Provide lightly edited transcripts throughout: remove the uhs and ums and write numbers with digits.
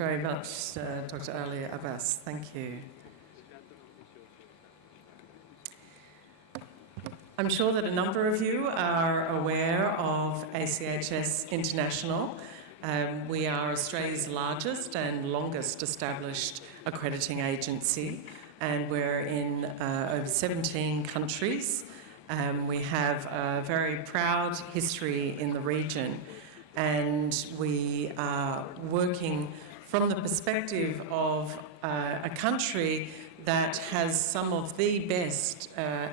very much, Dr. Ali Abbas. Thank you. I'm sure that a number of you are aware of ACHS International. We are Australia's largest and longest established accrediting agency, and we're in over 17 countries. We have a very proud history in the region, and we are working from the perspective of a country that has some of the best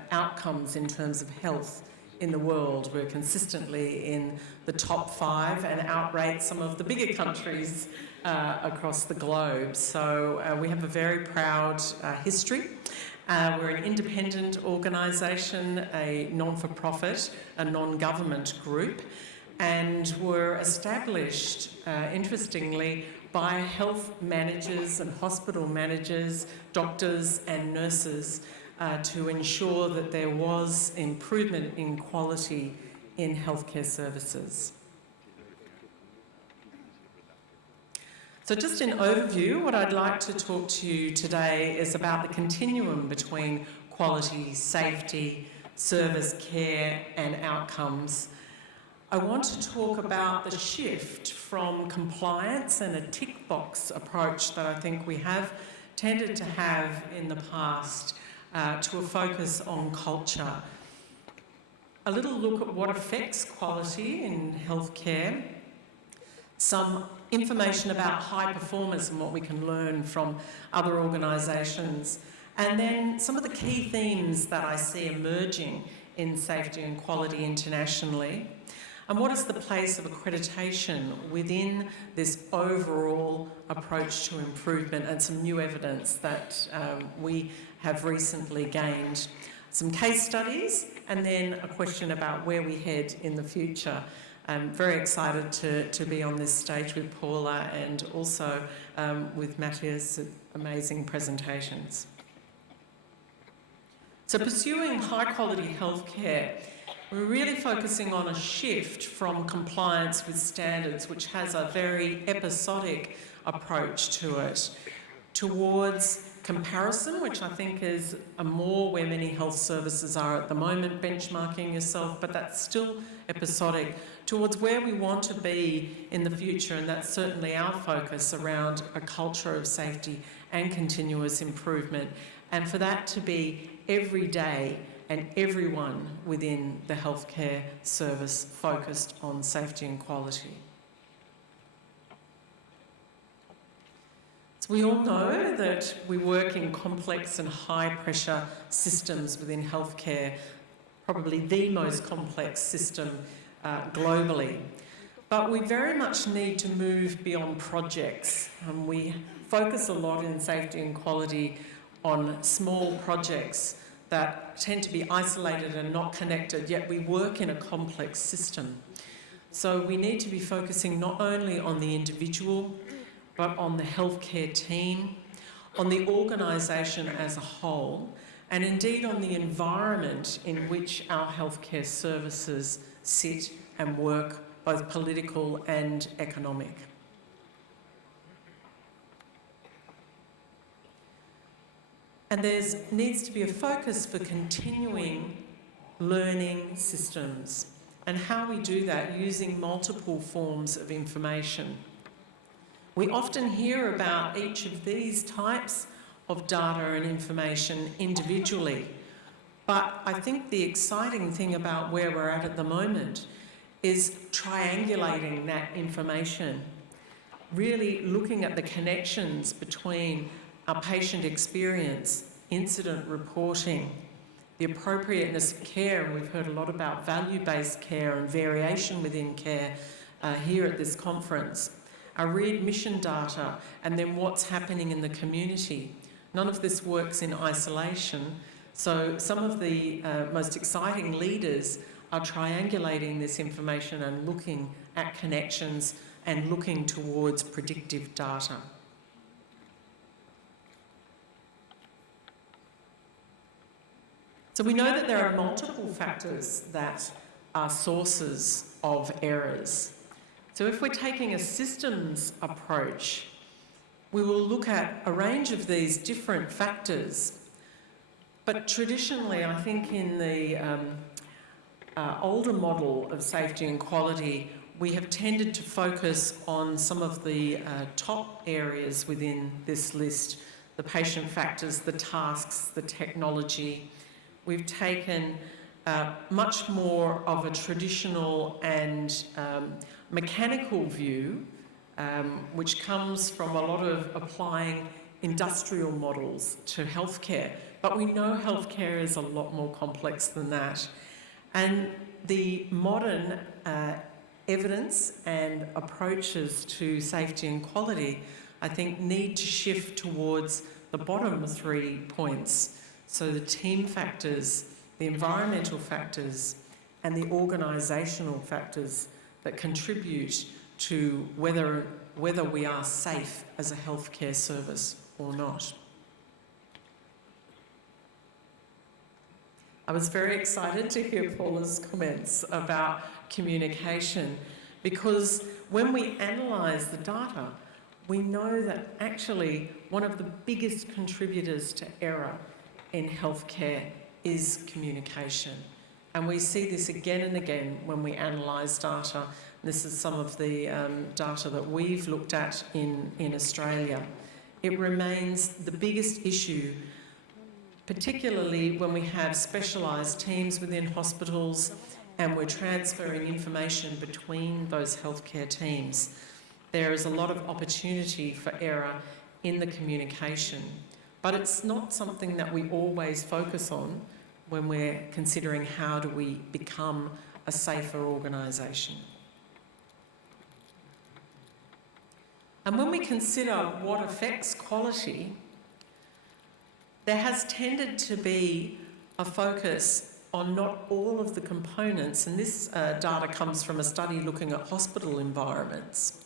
outcomes in terms of health in the world. We're consistently in the top 5 and outrate some of the bigger countries across the globe. So we have a very proud history. We're an independent organisation, a non-for-profit, a non-government group, and we're established, interestingly, by health managers and hospital managers, doctors and nurses to ensure that there was improvement in quality in healthcare services. So just in overview, what I'd like to talk to you today is about the continuum between quality, safety, service, care and outcomes. I want to talk about the shift from compliance and a tick box approach that I think we have tended to have in the past to a focus on culture. A little look at what affects quality in healthcare, some information about high performers and what we can learn from other organisations, and then some of the key themes that I see emerging in safety and quality internationally. And what is the place of accreditation within this overall approach to improvement, and some new evidence that we have recently gained. Some case studies, and then a question about where we head in the future. I'm very excited to be on this stage with Paula and also with Matthias, amazing presentations. So pursuing high quality healthcare, we're really focusing on a shift from compliance with standards, which has a very episodic approach to it, towards comparison, which I think is more where many health services are at the moment, benchmarking yourself, but that's still episodic, towards where we want to be in the future, and that's certainly our focus around a culture of safety and continuous improvement, and for that to be every day and everyone within the healthcare service focused on safety and quality. So we all know that we work in complex and high pressure systems within healthcare, probably the most complex system globally. But we very much need to move beyond projects. We focus a lot in safety and quality on small projects that tend to be isolated and not connected, yet we work in a complex system. So we need to be focusing not only on the individual, but on the healthcare team, on the organisation as a whole, and indeed on the environment in which our healthcare services sit and work, both political and economic. And there needs to be a focus for continuing learning systems, and how we do that using multiple forms of information. We often hear about each of these types of data and information individually, but I think the exciting thing about where we're at the moment is triangulating that information, really looking at the connections between our patient experience, incident reporting, the appropriateness of care, and we've heard a lot about value-based care and variation within care here at this conference, our readmission data, and then what's happening in the community. None of this works in isolation, so some of the most exciting leaders are triangulating this information and looking at connections and looking towards predictive data. So we know that there are multiple factors that are sources of errors. So if we're taking a systems approach, we will look at a range of these different factors. But traditionally, I think in the older model of safety and quality, we have tended to focus on some of the top areas within this list: the patient factors, the tasks, the technology. We've taken much more of a traditional and mechanical view, which comes from a lot of applying industrial models to healthcare. But we know healthcare is a lot more complex than that. And the modern evidence and approaches to safety and quality, I think, need to shift towards the bottom 3 points. So the team factors, the environmental factors, and the organisational factors that contribute to whether we are safe as a healthcare service or not. I was very excited to hear Paula's comments about communication, because when we analyse the data, we know that actually one of the biggest contributors to error in healthcare is communication. And we see this again and again when we analyse data. This is some of the data that we've looked at in Australia. It remains the biggest issue, particularly when we have specialised teams within hospitals and we're transferring information between those healthcare teams. There is a lot of opportunity for error in the communication, but it's not something that we always focus on when we're considering how do we become a safer organisation. And when we consider what affects quality, there has tended to be a focus on not all of the components, and this data comes from a study looking at hospital environments.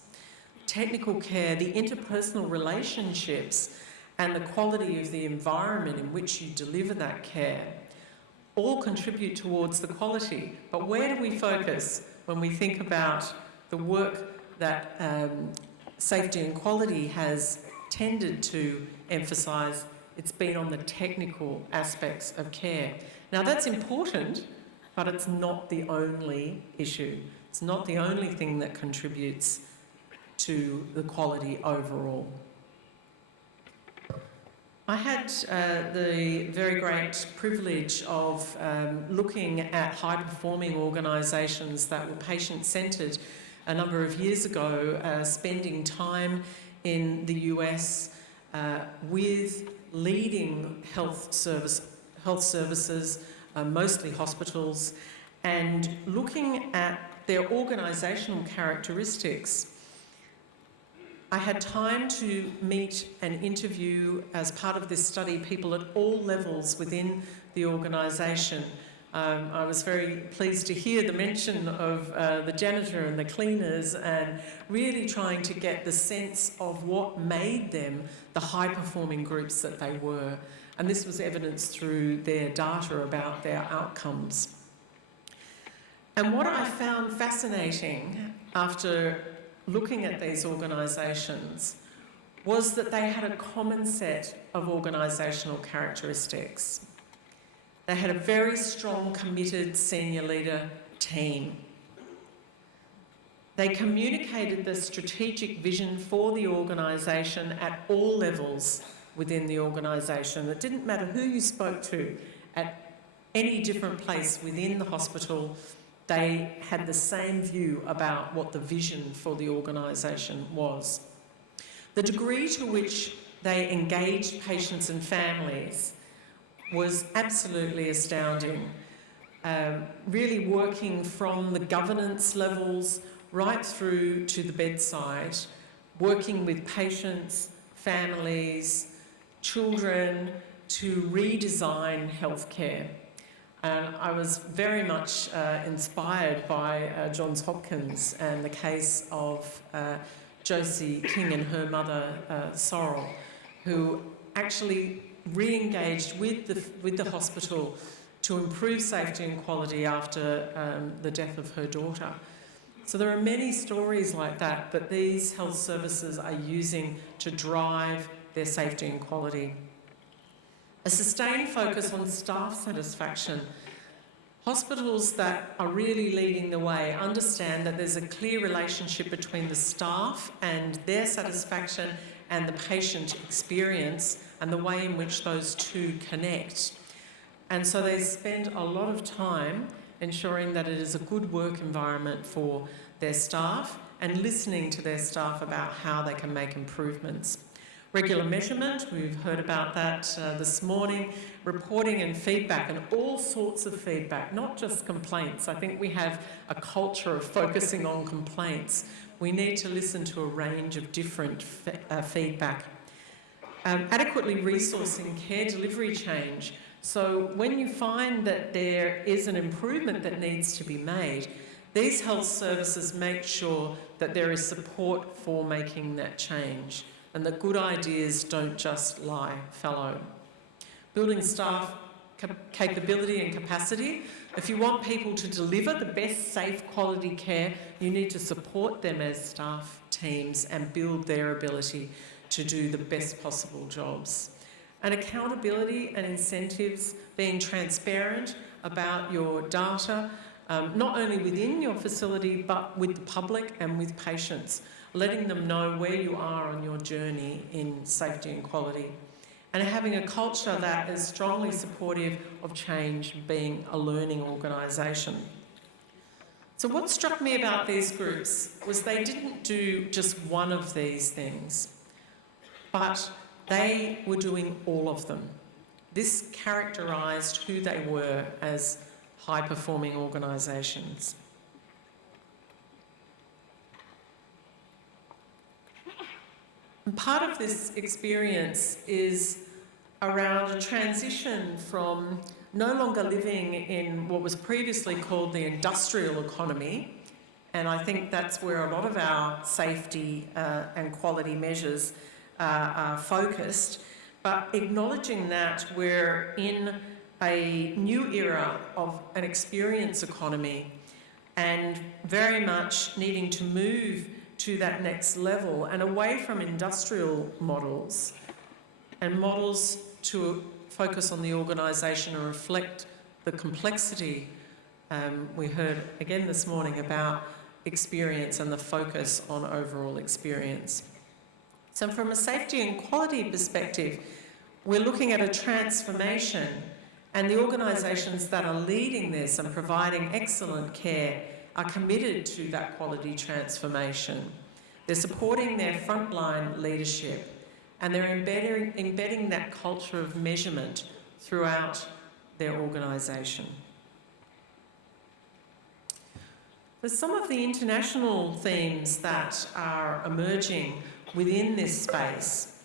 Technical care, the interpersonal relationships, and the quality of the environment in which you deliver that care all contribute towards the quality. But where do we focus when we think about the work that safety and quality has tended to emphasise? It's been on the technical aspects of care. Now that's important, but it's not the only issue. It's not the only thing that contributes to the quality overall. I had the very great privilege of looking at high-performing organisations that were patient-centred a number of years ago, spending time in the US with leading health services, mostly hospitals, and looking at their organisational characteristics. I had time to meet and interview, as part of this study, people at all levels within the organisation. I was very pleased to hear the mention of the janitor and the cleaners, and really trying to get the sense of what made them the high-performing groups that they were. And this was evidenced through their data about their outcomes. And what I found fascinating after looking at these organisations was that they had a common set of organisational characteristics. They had a very strong, committed senior leader team. They communicated the strategic vision for the organisation at all levels within the organisation. It didn't matter who you spoke to at any different place within the hospital, they had the same view about what the vision for the organisation was. The degree to which they engaged patients and families was absolutely astounding. Really working from the governance levels right through to the bedside, working with patients, families, children to redesign healthcare. And I was very much inspired by Johns Hopkins and the case of Josie King and her mother, Sorrel, who actually re-engaged with the hospital to improve safety and quality after the death of her daughter. So there are many stories like that these health services are using to drive their safety and quality. A sustained focus on staff satisfaction. Hospitals that are really leading the way understand that there's a clear relationship between the staff and their satisfaction and the patient experience and the way in which those two connect. And so they spend a lot of time ensuring that it is a good work environment for their staff and listening to their staff about how they can make improvements. Regular measurement, we've heard about that this morning, reporting and feedback, and all sorts of feedback, not just complaints. I think we have a culture of focusing on complaints. We need to listen to a range of different feedback. Adequately resourcing care delivery change. So when you find that there is an improvement that needs to be made, these health services make sure that there is support for making that change and that good ideas don't just lie fallow. Building staff capability and capacity. If you want people to deliver the best safe quality care, you need to support them as staff teams and build their ability to do the best possible jobs. And accountability and incentives, being transparent about your data, not only within your facility but with the public and with patients, letting them know where you are on your journey in safety and quality. And having a culture that is strongly supportive of change, being a learning organisation. So what struck me about these groups was they didn't do just one of these things, but they were doing all of them. This characterised who they were as high-performing organisations. And part of this experience is around a transition from no longer living in what was previously called the industrial economy, and I think that's where a lot of our safety and quality measures are focused, but acknowledging that we're in a new era of an experience economy and very much needing to move to that next level and away from industrial models and models to focus on the organisation and reflect the complexity. We heard again this morning about experience and the focus on overall experience. So from a safety and quality perspective, we're looking at a transformation, and the organisations that are leading this and providing excellent care are committed to that quality transformation. They're supporting their frontline leadership, and they're embedding that culture of measurement throughout their organisation. There's some of the international themes that are emerging within this space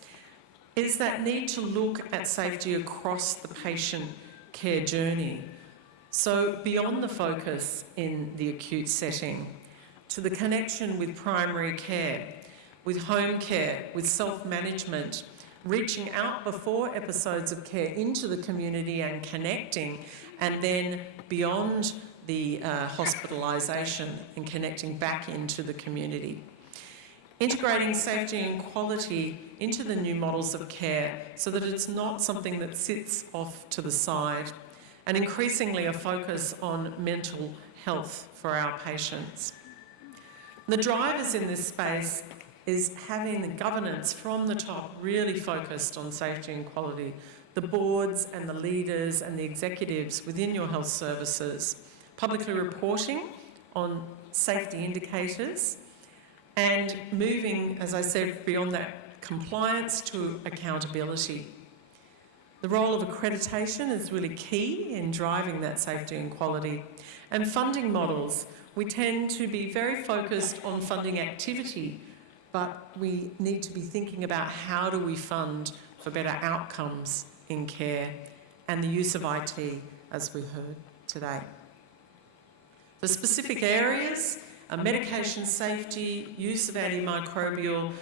is that need to look at safety across the patient care journey. So beyond the focus in the acute setting, to the connection with primary care, with home care, with self-management, reaching out before episodes of care into the community and connecting, and then beyond the hospitalisation and connecting back into the community. Integrating safety and quality into the new models of care so that it's not something that sits off to the side, and increasingly a focus on mental health for our patients. The drivers in this space is having the governance from the top really focused on safety and quality, the boards and the leaders and the executives within your health services, publicly reporting on safety indicators, and moving, as I said, beyond that compliance to accountability. The role of accreditation is really key in driving that safety and quality. And funding models, we tend to be very focused on funding activity, but we need to be thinking about how do we fund for better outcomes in care and the use of IT, as we heard today. The specific areas are medication safety, use of antimicrobial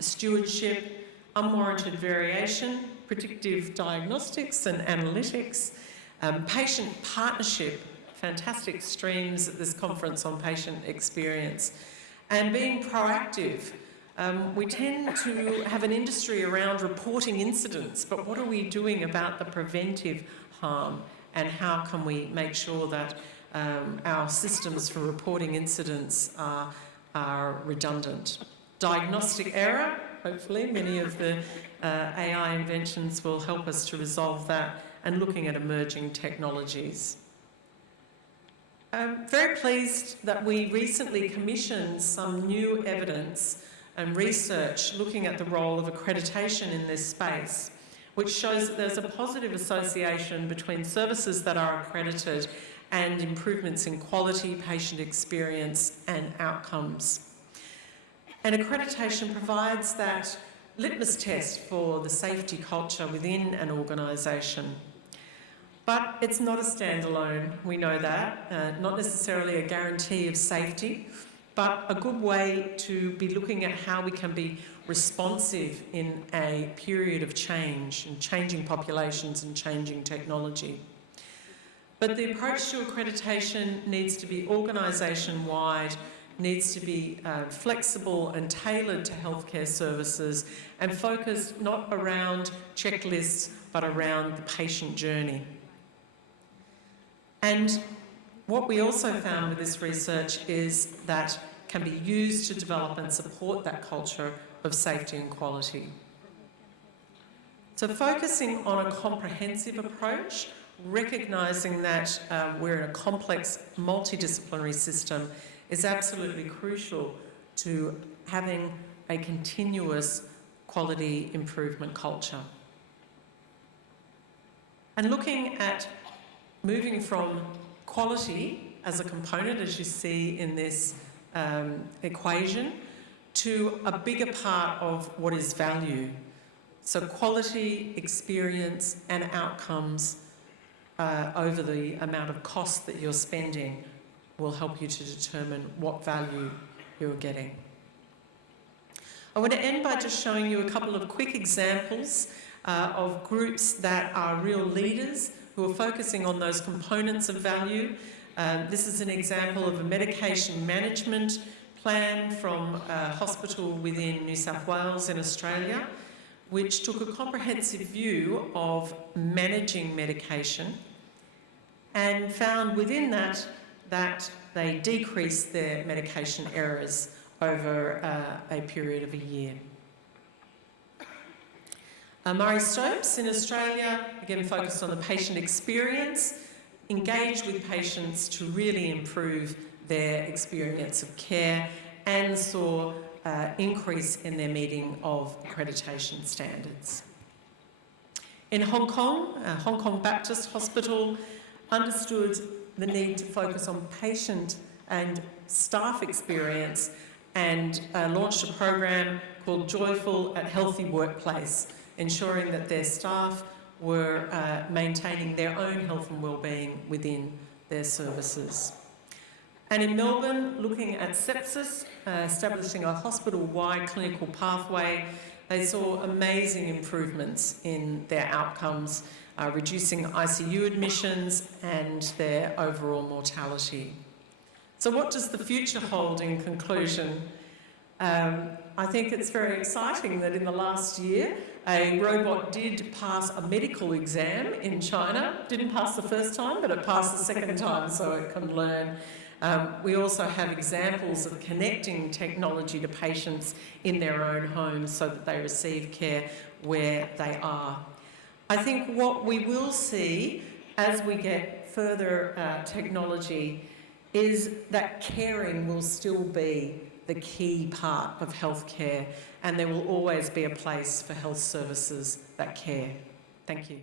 stewardship, unwarranted variation, predictive diagnostics and analytics, patient partnership, fantastic streams at this conference on patient experience. And being proactive. We tend to have an industry around reporting incidents, but what are we doing about the preventive harm, and how can we make sure that our systems for reporting incidents are redundant? Diagnostic error, hopefully many of the AI inventions will help us to resolve that, and looking at emerging technologies. I'm very pleased that we recently commissioned some new evidence and research looking at the role of accreditation in this space, which shows that there's a positive association between services that are accredited and improvements in quality, patient experience and outcomes. And accreditation provides that litmus test for the safety culture within an organisation. But it's not a standalone, we know that, not necessarily a guarantee of safety, but a good way to be looking at how we can be responsive in a period of change and changing populations and changing technology. But the approach to accreditation needs to be organisation-wide, needs to be flexible and tailored to healthcare services, and focused not around checklists but around the patient journey. And what we also found with this research is that can be used to develop and support that culture of safety and quality. So focusing on a comprehensive approach, recognising that we're in a complex multidisciplinary system, is absolutely crucial to having a continuous quality improvement culture. And looking at moving from quality as a component, as you see in this equation, to a bigger part of what is value. So quality, experience and outcomes over the amount of cost that you're spending will help you to determine what value you're getting. I want to end by just showing you a couple of quick examples of groups that are real leaders who are focusing on those components of value. This is an example of a medication management plan from a hospital within New South Wales in Australia, which took a comprehensive view of managing medication and found within that they decreased their medication errors over a period of a year. Murray Stopes in Australia, again focused on the patient experience, engaged with patients to really improve their experience of care and saw increase in their meeting of accreditation standards. In Hong Kong Baptist Hospital understood the need to focus on patient and staff experience and launched a program called Joyful at Healthy Workplace, ensuring that their staff were maintaining their own health and wellbeing within their services. And in Melbourne, looking at sepsis, establishing a hospital-wide clinical pathway, they saw amazing improvements in their outcomes, reducing ICU admissions and their overall mortality. So what does the future hold in conclusion? I think it's very exciting that in the last year, a robot did pass a medical exam in China. Didn't pass the first time, but it passed the second time, so it can learn. We also have examples of connecting technology to patients in their own homes so that they receive care where they are. I think what we will see as we get further technology is that caring will still be the key part of healthcare, and there will always be a place for health services that care. Thank you.